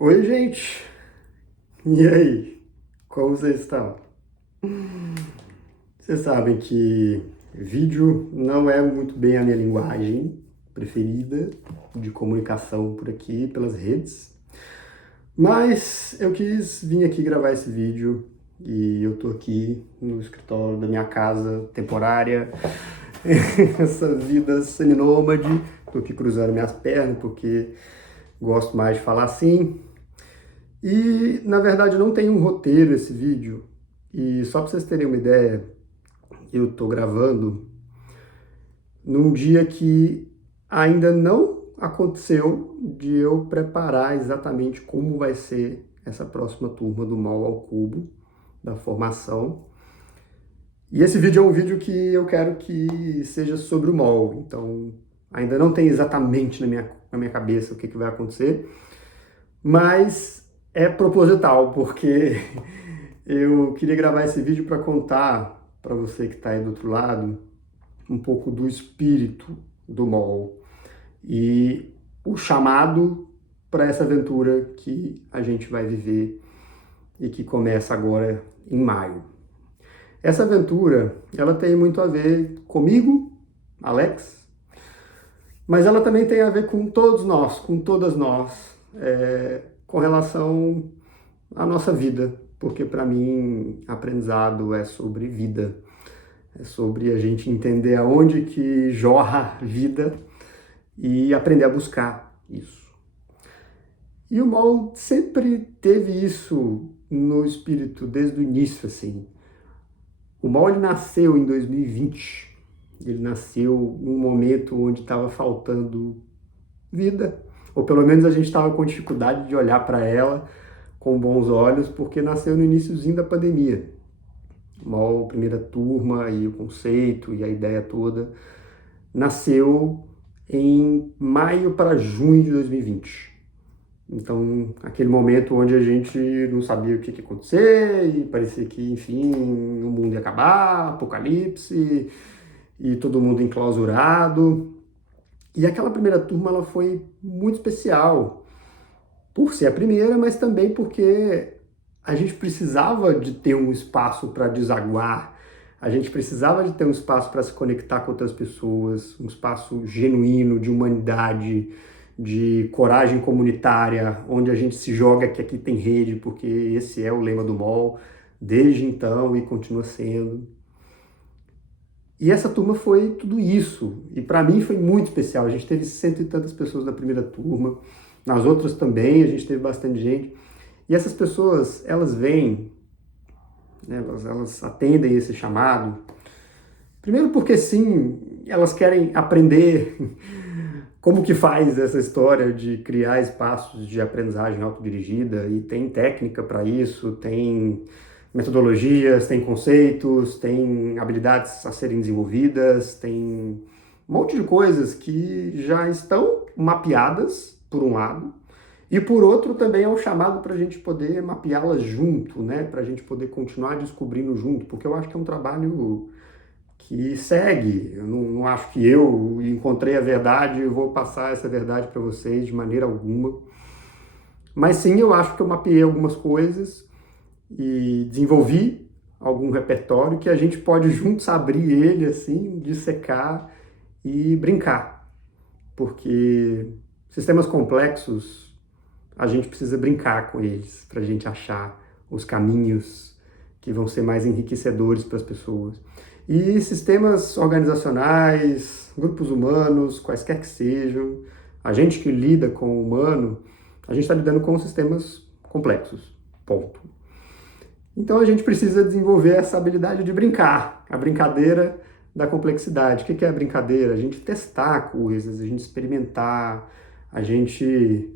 Oi, gente! E aí? Como vocês estão? Vocês sabem que vídeo não é muito bem a minha linguagem preferida de comunicação por aqui, pelas redes. Mas eu quis vir aqui gravar esse vídeo e eu tô aqui no escritório da minha casa temporária, essa vida seminômade. Tô aqui cruzando minhas pernas porque gosto mais de falar assim. E, na verdade, não tem um roteiro esse vídeo. E só para vocês terem uma ideia, eu tô gravando num dia que ainda não aconteceu de eu preparar exatamente como vai ser essa próxima turma do Mal ao Cubo, da formação. E esse vídeo é um vídeo que eu quero que seja sobre o MOL. Então, ainda não tem exatamente na minha cabeça o que vai acontecer, mas é proposital, porque eu queria gravar esse vídeo para contar para você que está aí do outro lado um pouco do espírito do MOL e o chamado para essa aventura que a gente vai viver e que começa agora em maio. Essa aventura, ela tem muito a ver comigo, Alex, mas ela também tem a ver com todos nós, com todas nós, com relação à nossa vida, porque para mim aprendizado é sobre vida, é sobre a gente entender aonde que jorra a vida e aprender a buscar isso. E o MOL sempre teve isso no espírito desde o início, assim. O MOL ele nasceu em 2020. Ele nasceu num momento onde estava faltando vida, ou pelo menos a gente estava com dificuldade de olhar para ela com bons olhos, porque nasceu no iniciozinho da pandemia. O MOL, primeira turma e o conceito e a ideia toda nasceu em maio para junho de 2020. Então, aquele momento onde a gente não sabia o que ia acontecer e parecia que, enfim, o mundo ia acabar, apocalipse e todo mundo enclausurado. E aquela primeira turma ela foi muito especial, por ser a primeira, mas também porque a gente precisava de ter um espaço para desaguar, a gente precisava de ter um espaço para se conectar com outras pessoas, um espaço genuíno de humanidade, de coragem comunitária, onde a gente se joga que aqui tem rede, porque esse é o lema do MOL desde então e continua sendo. E essa turma foi tudo isso, e para mim foi muito especial. A gente teve cento e tantas pessoas na primeira turma, nas outras também a gente teve bastante gente. E essas pessoas, elas vêm, né, elas atendem esse chamado, primeiro porque sim, elas querem aprender como que faz essa história de criar espaços de aprendizagem autodirigida, e tem técnica para isso, tem metodologias, tem conceitos, tem habilidades a serem desenvolvidas, tem um monte de coisas que já estão mapeadas, por um lado, e por outro também é um chamado para a gente poder mapeá-las junto, né? Para a gente poder continuar descobrindo junto, porque eu acho que é um trabalho que segue. Eu não acho que eu encontrei a verdade e vou passar essa verdade para vocês de maneira alguma. Mas sim, eu acho que eu mapeei algumas coisas e desenvolvi algum repertório que a gente pode juntos abrir ele assim, dissecar e brincar. Porque sistemas complexos, a gente precisa brincar com eles para a gente achar os caminhos que vão ser mais enriquecedores para as pessoas. E sistemas organizacionais, grupos humanos, quaisquer que sejam, a gente que lida com o humano, a gente está lidando com sistemas complexos, ponto. Então a gente precisa desenvolver essa habilidade de brincar, a brincadeira da complexidade. O que é a brincadeira? A gente testar coisas, a gente experimentar, a gente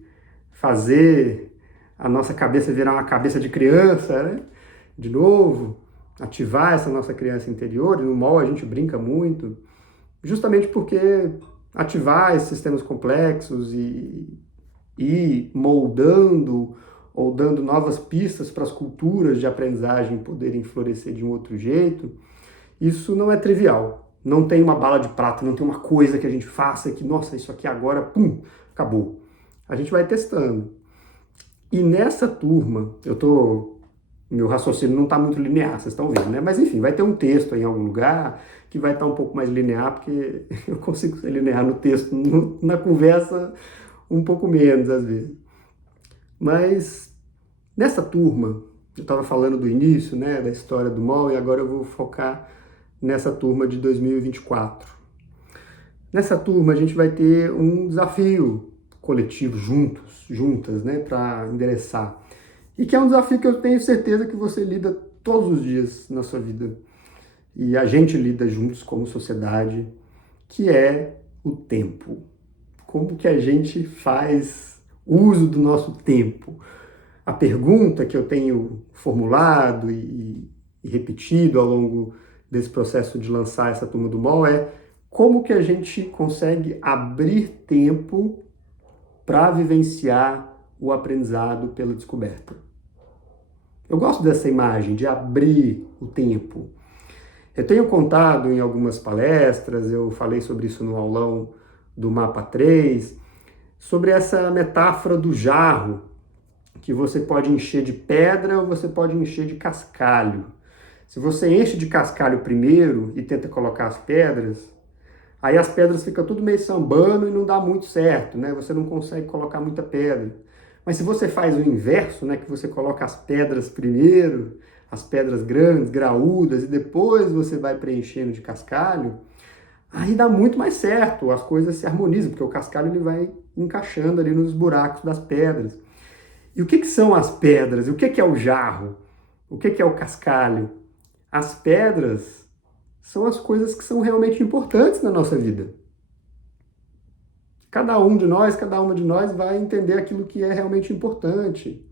fazer a nossa cabeça virar uma cabeça de criança, né? De novo, ativar essa nossa criança interior. E no MOL a gente brinca muito, justamente porque ativar esses sistemas complexos e ir moldando ou dando novas pistas para as culturas de aprendizagem poderem florescer de um outro jeito, isso não é trivial. Não tem uma bala de prata, não tem uma coisa que a gente faça que, nossa, isso aqui agora, pum, acabou. A gente vai testando. E nessa turma, meu raciocínio não está muito linear, vocês estão vendo, né? Mas enfim, vai ter um texto aí em algum lugar que vai estar um pouco mais linear, porque eu consigo ser linear no texto, na conversa um pouco menos às vezes. Mas nessa turma, eu estava falando do início, né, da história do MOL, e agora eu vou focar nessa turma de 2024. Nessa turma a gente vai ter um desafio coletivo juntas, né, para endereçar. E que é um desafio que eu tenho certeza que você lida todos os dias na sua vida. E a gente lida juntos como sociedade, que é o tempo. Como que a gente faz uso do nosso tempo? A pergunta que eu tenho formulado e repetido ao longo desse processo de lançar essa turma do MOL é como que a gente consegue abrir tempo para vivenciar o aprendizado pela descoberta. Eu gosto dessa imagem de abrir o tempo. Eu tenho contado em algumas palestras, eu falei sobre isso no aulão do Mapa 3, sobre essa metáfora do jarro, que você pode encher de pedra ou você pode encher de cascalho. Se você enche de cascalho primeiro e tenta colocar as pedras, aí as pedras ficam tudo meio sambando e não dá muito certo, né? Você não consegue colocar muita pedra. Mas se você faz o inverso, né, que você coloca as pedras primeiro, as pedras grandes, graúdas, e depois você vai preenchendo de cascalho, aí dá muito mais certo, as coisas se harmonizam, porque o cascalho ele vai encaixando ali nos buracos das pedras. E o que são as pedras? O que é o jarro? O que é o cascalho? As pedras são as coisas que são realmente importantes na nossa vida. Cada uma de nós vai entender aquilo que é realmente importante.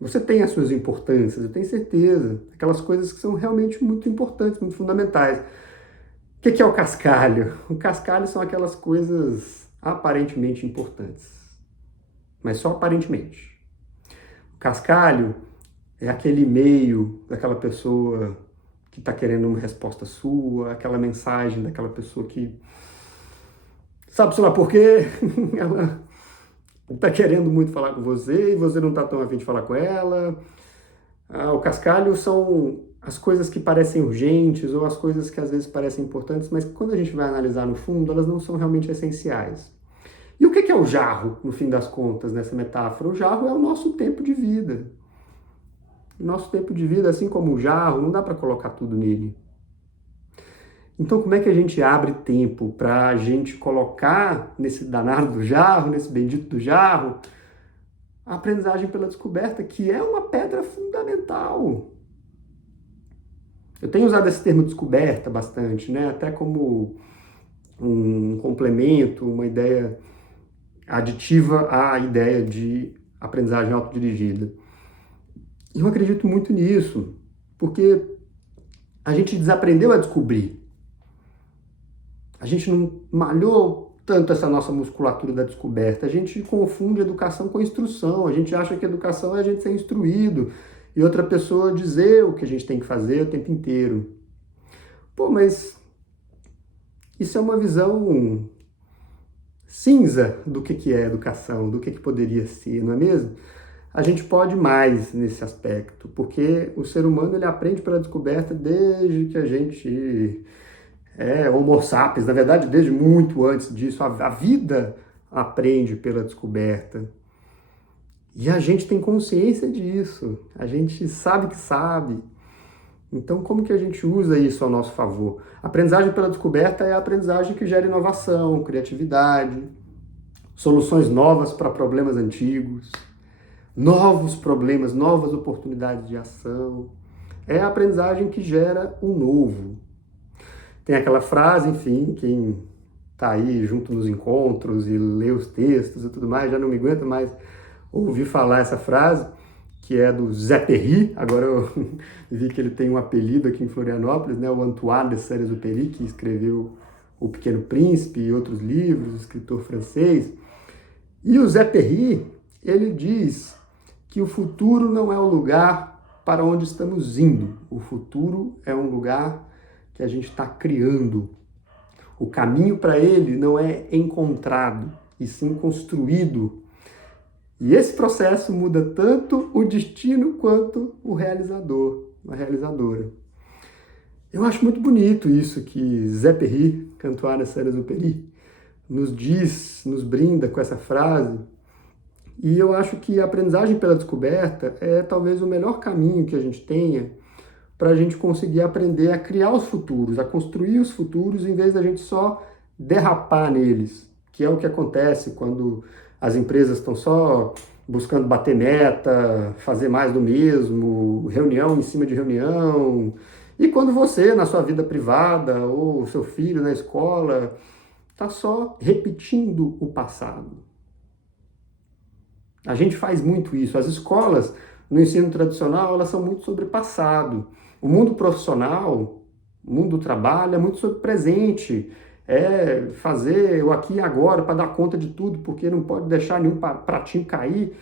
Você tem as suas importâncias, eu tenho certeza. Aquelas coisas que são realmente muito importantes, muito fundamentais. O que é o cascalho? O cascalho são aquelas coisas aparentemente importantes, mas só aparentemente. O cascalho é aquele e-mail daquela pessoa que está querendo uma resposta sua, aquela mensagem daquela pessoa que sabe, sei lá por quê, ela está querendo muito falar com você e você não está tão afim de falar com ela. O cascalho são as coisas que parecem urgentes ou as coisas que às vezes parecem importantes, mas quando a gente vai analisar no fundo, elas não são realmente essenciais. E o que é o jarro, no fim das contas, nessa metáfora? O jarro é o nosso tempo de vida. O nosso tempo de vida, assim como o jarro, não dá para colocar tudo nele. Então, como é que a gente abre tempo para a gente colocar nesse danado do jarro, nesse bendito do jarro, a aprendizagem pela descoberta, que é uma pedra fundamental? Eu tenho usado esse termo descoberta bastante, né? Até como um complemento, uma ideia aditiva à ideia de aprendizagem autodirigida. E eu acredito muito nisso, porque a gente desaprendeu a descobrir. A gente não malhou tanto essa nossa musculatura da descoberta. A gente confunde educação com instrução. A gente acha que educação é a gente ser instruído e outra pessoa dizer o que a gente tem que fazer o tempo inteiro. Pô, mas isso é uma visão cinza do que é educação, do que poderia ser, não é mesmo? A gente pode mais nesse aspecto, porque o ser humano ele aprende pela descoberta desde que a gente Homo sapiens, na verdade, desde muito antes disso, a vida aprende pela descoberta. E a gente tem consciência disso, a gente sabe que sabe. Então, como que a gente usa isso ao nosso favor? A aprendizagem pela descoberta é a aprendizagem que gera inovação, criatividade, soluções novas para problemas antigos, novos problemas, novas oportunidades de ação. É a aprendizagem que gera o novo. Tem aquela frase, enfim, quem está aí junto nos encontros e lê os textos e tudo mais, já não me aguenta mais ouvir falar essa frase, que é do Zé Perry. Agora eu vi que ele tem um apelido aqui em Florianópolis, né? O Antoine de Saint-Exupéry, que escreveu O Pequeno Príncipe e outros livros, escritor francês. E o Zé Perry, ele diz que o futuro não é o lugar para onde estamos indo. O futuro é um lugar que a gente está criando. O caminho para ele não é encontrado, e sim construído. E esse processo muda tanto o destino quanto o realizador, a realizadora. Eu acho muito bonito isso que Zé Perry, Cantoara Saint-Exupéry, nos diz, nos brinda com essa frase. E eu acho que a aprendizagem pela descoberta é talvez o melhor caminho que a gente tenha para a gente conseguir aprender a criar os futuros, a construir os futuros, em vez da gente só derrapar neles, que é o que acontece quando as empresas estão só buscando bater meta, fazer mais do mesmo, reunião em cima de reunião, e quando você, na sua vida privada, ou seu filho na escola, está só repetindo o passado. A gente faz muito isso. As escolas, no ensino tradicional, elas são muito sobre passado. O mundo profissional, o mundo do trabalho, é muito sobre presente. É fazer o aqui e agora para dar conta de tudo, porque não pode deixar nenhum pratinho cair.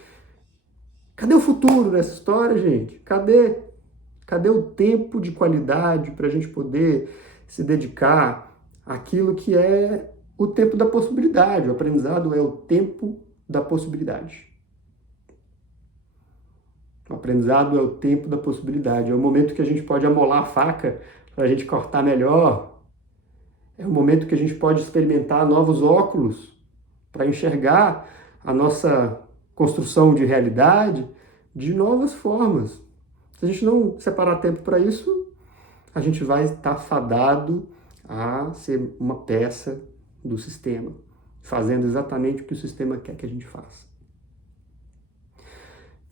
Cadê o futuro nessa história, gente? Cadê o tempo de qualidade para a gente poder se dedicar àquilo que é o tempo da possibilidade? O aprendizado é o tempo da possibilidade. O aprendizado é o tempo da possibilidade. É o momento que a gente pode amolar a faca para a gente cortar melhor. É o momento que a gente pode experimentar novos óculos para enxergar a nossa construção de realidade de novas formas. Se a gente não separar tempo para isso, a gente vai estar fadado a ser uma peça do sistema, fazendo exatamente o que o sistema quer que a gente faça.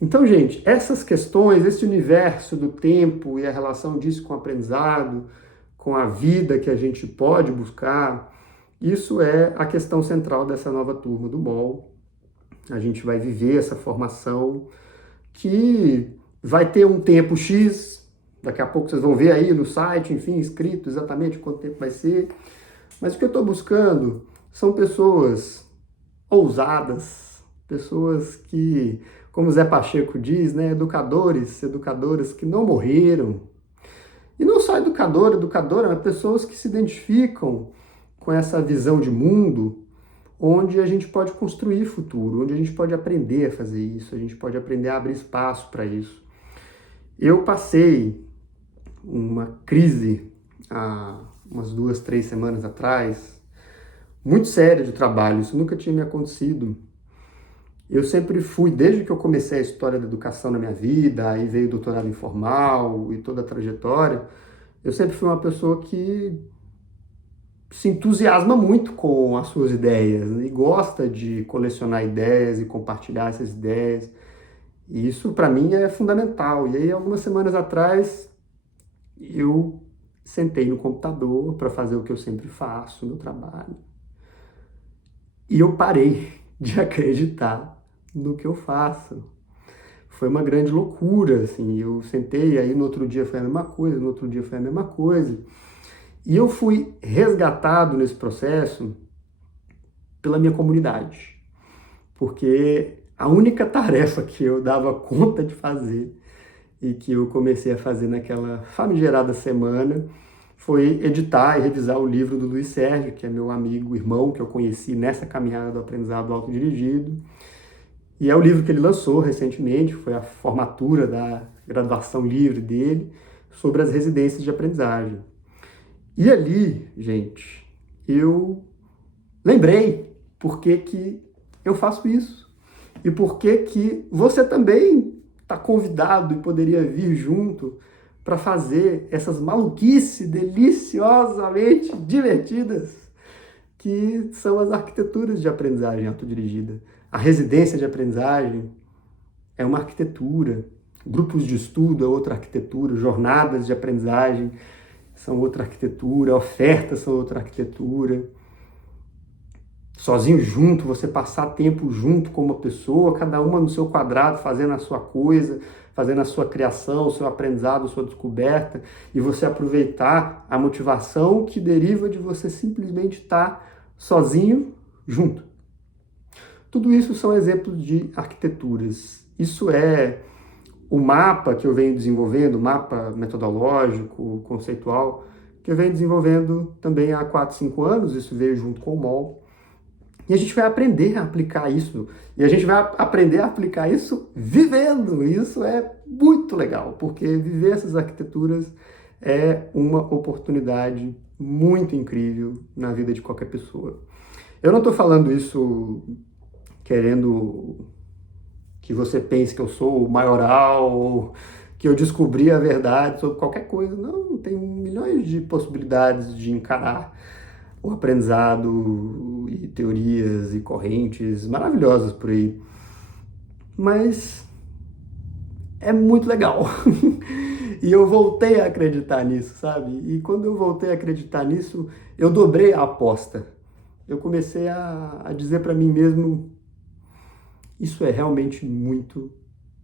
Então, gente, essas questões, esse universo do tempo e a relação disso com o aprendizado, com a vida que a gente pode buscar, isso é a questão central dessa nova turma do MOL. A gente vai viver essa formação que vai ter um tempo X, daqui a pouco vocês vão ver aí no site, enfim, escrito exatamente quanto tempo vai ser. Mas o que eu estou buscando são pessoas ousadas, pessoas que, como Zé Pacheco diz, né, educadoras que não morreram. E não só educadora, mas pessoas que se identificam com essa visão de mundo onde a gente pode construir futuro, onde a gente pode aprender a fazer isso, a gente pode aprender a abrir espaço para isso. Eu passei uma crise há umas 2, 3 semanas atrás, muito séria de trabalho, isso nunca tinha me acontecido. Eu sempre fui, desde que eu comecei a história da educação na minha vida, aí veio o doutorado informal e toda a trajetória, eu sempre fui uma pessoa que se entusiasma muito com as suas ideias, né? E gosta de colecionar ideias e compartilhar essas ideias. E isso, para mim, é fundamental. E aí, algumas semanas atrás, eu sentei no computador para fazer o que eu sempre faço no trabalho. E eu parei de acreditar no que eu faço. Foi uma grande loucura, assim. Eu sentei, aí no outro dia foi a mesma coisa, no outro dia foi a mesma coisa. E eu fui resgatado nesse processo pela minha comunidade. Porque a única tarefa que eu dava conta de fazer e que eu comecei a fazer naquela famigerada semana foi editar e revisar o livro do Luiz Sérgio, que é meu amigo, irmão, que eu conheci nessa caminhada do aprendizado autodirigido. E é o livro que ele lançou recentemente, foi a formatura da graduação livre dele, sobre as residências de aprendizagem. E ali, gente, eu lembrei por que eu faço isso. E por que você também está convidado e poderia vir junto para fazer essas maluquices deliciosamente divertidas que são as arquiteturas de aprendizagem autodirigida. A residência de aprendizagem é uma arquitetura, grupos de estudo é outra arquitetura, jornadas de aprendizagem são outra arquitetura, ofertas são outra arquitetura. Sozinho junto, você passar tempo junto com uma pessoa, cada uma no seu quadrado, fazendo a sua coisa, fazendo a sua criação, o seu aprendizado, a sua descoberta, e você aproveitar a motivação que deriva de você simplesmente estar sozinho junto. Tudo isso são exemplos de arquiteturas. Isso é o mapa que eu venho desenvolvendo, o mapa metodológico, conceitual, que eu venho desenvolvendo também há 4, 5 anos, isso veio junto com o MOL, E a gente vai aprender a aplicar isso. E a gente vai aprender a aplicar isso vivendo. E isso é muito legal, porque viver essas arquiteturas é uma oportunidade muito incrível na vida de qualquer pessoa. Eu não estou falando isso querendo que você pense que eu sou o maioral ou que eu descobri a verdade sobre qualquer coisa. Não, tem milhões de possibilidades de encarar o aprendizado e teorias e correntes maravilhosas por aí. Mas é muito legal. E eu voltei a acreditar nisso, sabe? E quando eu voltei a acreditar nisso, eu dobrei a aposta. Eu comecei a dizer para mim mesmo, isso é realmente muito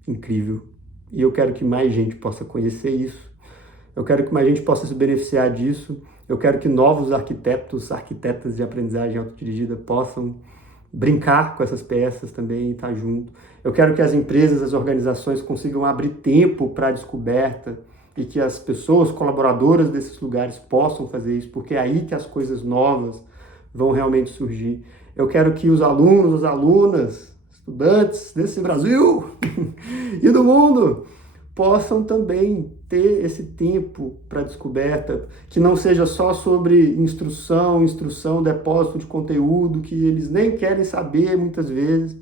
incrível. E eu quero que mais gente possa conhecer isso. Eu quero que mais gente possa se beneficiar disso. Eu quero que novos arquitetos, arquitetas de aprendizagem autodirigida possam brincar com essas peças também e estar junto. Eu quero que as empresas, as organizações consigam abrir tempo para a descoberta e que as pessoas colaboradoras desses lugares possam fazer isso, porque é aí que as coisas novas vão realmente surgir. Eu quero que os alunos, as alunas, estudantes desse Brasil e do mundo possam também ter esse tempo para descoberta, que não seja só sobre instrução, depósito de conteúdo, que eles nem querem saber muitas vezes,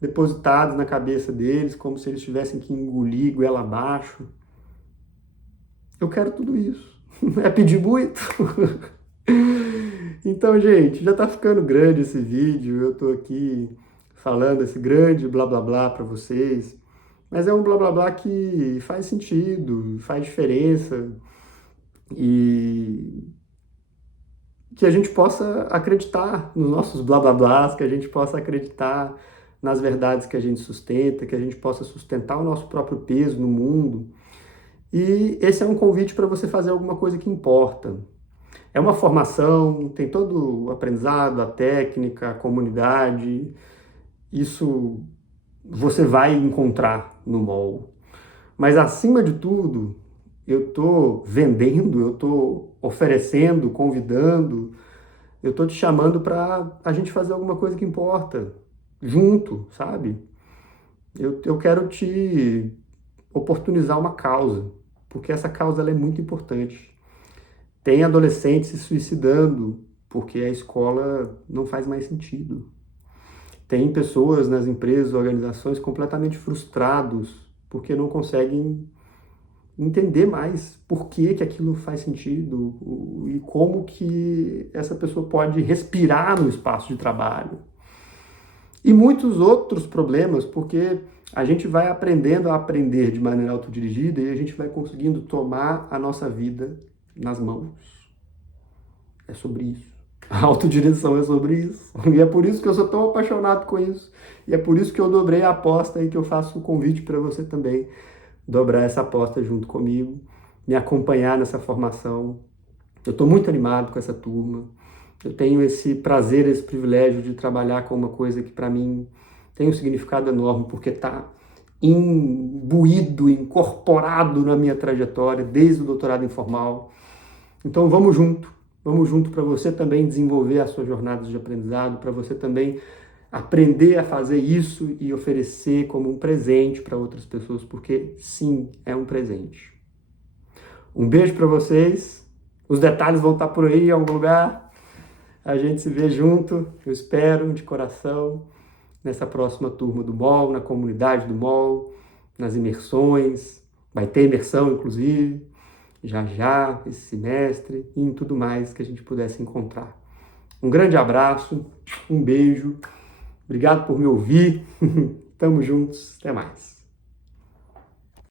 depositados na cabeça deles, como se eles tivessem que engolir goela abaixo. Eu quero tudo isso. É pedir muito. Então, gente, já está ficando grande esse vídeo, eu estou aqui falando esse grande blá blá blá para vocês, mas é um blá blá blá que faz sentido, faz diferença e que a gente possa acreditar nos nossos blá blá blás, que a gente possa acreditar nas verdades que a gente sustenta, que a gente possa sustentar o nosso próprio peso no mundo. E esse é um convite para você fazer alguma coisa que importa. É uma formação, tem todo o aprendizado, a técnica, a comunidade. Isso você vai encontrar no mall. Mas, acima de tudo, eu estou vendendo, eu estou oferecendo, convidando, eu estou te chamando para a gente fazer alguma coisa que importa, junto, sabe? Eu quero te oportunizar uma causa, porque essa causa ela é muito importante. Tem adolescentes se suicidando porque a escola não faz mais sentido. Tem pessoas nas empresas, organizações completamente frustrados porque não conseguem entender mais por que que aquilo faz sentido e como que essa pessoa pode respirar no espaço de trabalho. E muitos outros problemas, porque a gente vai aprendendo a aprender de maneira autodirigida e a gente vai conseguindo tomar a nossa vida nas mãos. É sobre isso. A autodireção é sobre isso. E é por isso que eu sou tão apaixonado com isso. E é por isso que eu dobrei a aposta e que eu faço o convite para você também dobrar essa aposta junto comigo, me acompanhar nessa formação. Eu estou muito animado com essa turma. Eu tenho esse prazer, esse privilégio de trabalhar com uma coisa que para mim tem um significado enorme, porque está imbuído, incorporado na minha trajetória desde o doutorado informal. Então vamos junto para você também desenvolver as suas jornadas de aprendizado, para você também aprender a fazer isso e oferecer como um presente para outras pessoas, porque sim, é um presente. Um beijo para vocês. Os detalhes vão estar por aí em algum lugar. A gente se vê junto, eu espero, de coração, nessa próxima turma do MOL, na comunidade do MOL, nas imersões. Vai ter imersão, inclusive, já, esse semestre, e em tudo mais que a gente pudesse encontrar. Um grande abraço, um beijo. Obrigado por me ouvir. Tamo juntos. Até mais.